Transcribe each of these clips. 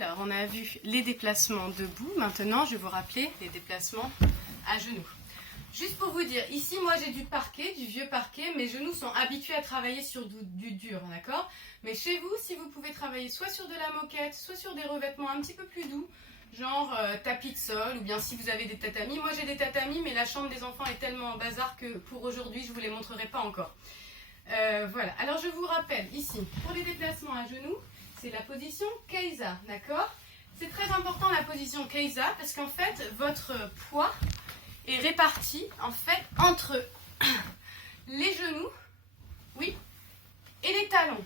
Alors, on a vu les déplacements debout. Maintenant, je vais vous rappeler les déplacements à genoux. Juste pour vous dire, ici, moi, j'ai du parquet, du vieux parquet. Mes genoux sont habitués à travailler sur du dur, d'accord? Mais chez vous, si vous pouvez travailler soit sur de la moquette, soit sur des revêtements un petit peu plus doux, genre tapis de sol, ou bien si vous avez des tatamis. Moi, j'ai des tatamis, mais la chambre des enfants est tellement en bazar que pour aujourd'hui, je ne vous les montrerai pas encore. Voilà. Alors, je vous rappelle, ici, pour les déplacements à genoux, c'est la position Keiza, d'accord? C'est très important la position Keiza parce qu'en fait, votre poids est réparti en fait entre les genoux, oui, et les talons.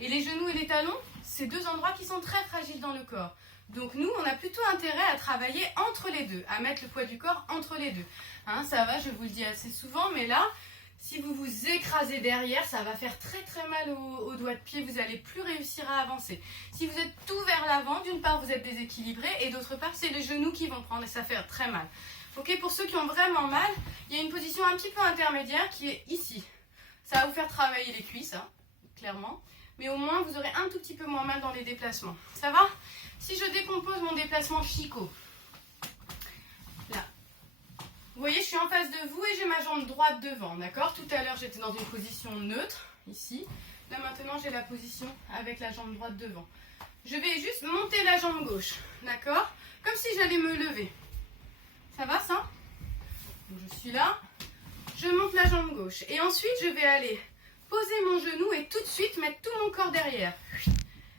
Et les genoux et les talons, c'est deux endroits qui sont très fragiles dans le corps. Donc nous, on a plutôt intérêt à travailler entre les deux, à mettre le poids du corps entre les deux. Hein, ça va, je vous le dis assez souvent, mais là, si vous vous écrasez derrière, ça va faire très très mal aux doigts de pied, vous n'allez plus réussir à avancer. Si vous êtes tout vers l'avant, d'une part vous êtes déséquilibré et d'autre part c'est les genoux qui vont prendre et ça fait très mal. Ok, pour ceux qui ont vraiment mal, il y a une position un petit peu intermédiaire qui est ici. Ça va vous faire travailler les cuisses, hein, clairement, mais au moins vous aurez un tout petit peu moins mal dans les déplacements. Ça va? Si je décompose mon déplacement Chico, là. Vous voyez, je suis en face de vous et j'ai ma jambe droite devant, d'accord? Tout à l'heure, j'étais dans une position neutre, ici. Là, maintenant, j'ai la position avec la jambe droite devant. Je vais juste monter la jambe gauche, d'accord? Comme si j'allais me lever. Ça va, ça? Donc, je suis là, je monte la jambe gauche. Et ensuite, je vais aller poser mon genou et tout de suite mettre tout mon corps derrière.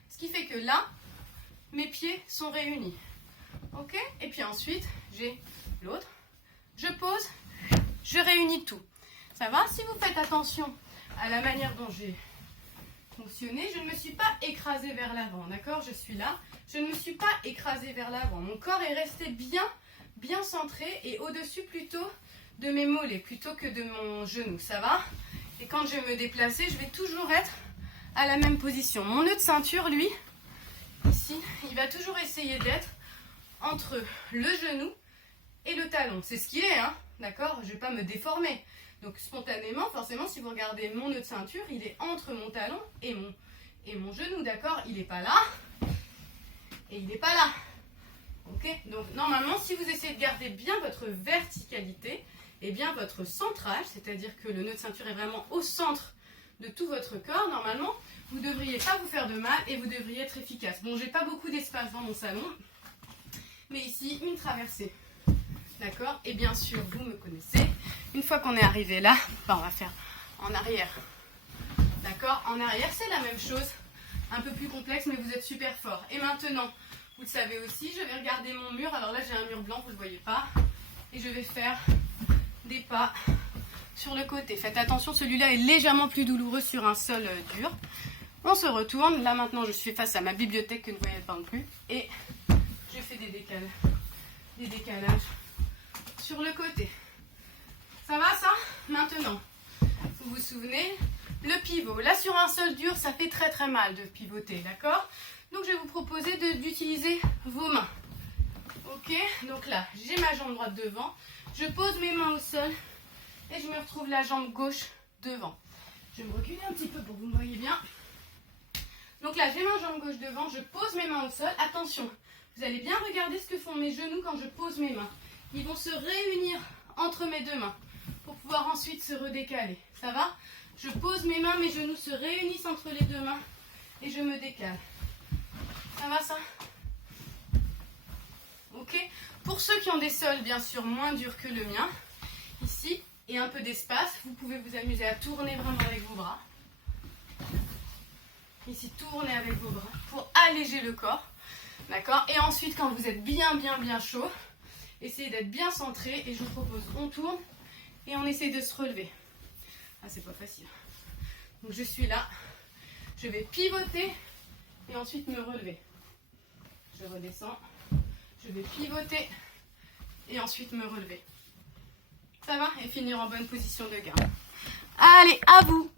Ce qui fait que là, mes pieds sont réunis. Ok? Et puis ensuite, j'ai l'autre. Je pose, je réunis tout. Ça va? Si vous faites attention à la manière dont j'ai fonctionné, je ne me suis pas écrasée vers l'avant, d'accord? Je suis là, je ne me suis pas écrasée vers l'avant. Mon corps est resté bien centré et au-dessus plutôt de mes mollets, plutôt que de mon genou, ça va? Et quand je vais me déplacer, je vais toujours être à la même position. Mon nœud de ceinture, lui, ici, il va toujours essayer d'être entre le genou et le talon, c'est ce qu'il est, hein, d'accord? Je ne vais pas me déformer. Donc spontanément, forcément, si vous regardez mon nœud de ceinture, il est entre mon talon et mon genou, d'accord? Il n'est pas là et il n'est pas là. Ok? Donc normalement, si vous essayez de garder bien votre verticalité et bien votre centrage, c'est-à-dire que le nœud de ceinture est vraiment au centre de tout votre corps, normalement, vous ne devriez pas vous faire de mal et vous devriez être efficace. Bon, j'ai pas beaucoup d'espace dans mon salon, mais ici, une traversée. D'accord? Et bien sûr, vous me connaissez. Une fois qu'on est arrivé là, on va faire en arrière. D'accord? En arrière, c'est la même chose. Un peu plus complexe, mais vous êtes super fort. Et maintenant, vous le savez aussi, je vais regarder mon mur. Alors là, j'ai un mur blanc, vous ne le voyez pas. Et je vais faire des pas sur le côté. Faites attention, celui-là est légèrement plus douloureux sur un sol dur. On se retourne. Là, maintenant, je suis face à ma bibliothèque que vous ne voyez pas non plus. Et je fais des décalages sur le côté. Ça va, ça? Maintenant, vous vous souvenez, le pivot. Là, sur un sol dur, ça fait très très mal de pivoter, d'accord? Donc, je vais vous proposer d'utiliser vos mains. Ok? Donc là, j'ai ma jambe droite devant. Je pose mes mains au sol et je me retrouve la jambe gauche devant. Je vais me reculer un petit peu pour que vous me voyez bien. Donc là, j'ai ma jambe gauche devant. Je pose mes mains au sol. Attention, vous allez bien regarder ce que font mes genoux quand je pose mes mains. Ils vont se réunir entre mes deux mains pour pouvoir ensuite se redécaler. Ça va? Je pose mes mains, mes genoux se réunissent entre les deux mains et je me décale. Ça va, ça? Ok? Pour ceux qui ont des sols, bien sûr, moins durs que le mien, ici, et un peu d'espace, vous pouvez vous amuser à tourner vraiment avec vos bras. Ici, tournez avec vos bras pour alléger le corps. D'accord? Et ensuite, quand vous êtes bien chaud, essayez d'être bien centré et je vous propose, on tourne et on essaie de se relever. Ah, c'est pas facile. Donc je suis là, je vais pivoter et ensuite me relever. Je redescends, je vais pivoter et ensuite me relever. Ça va? Et finir en bonne position de garde. Allez, à vous!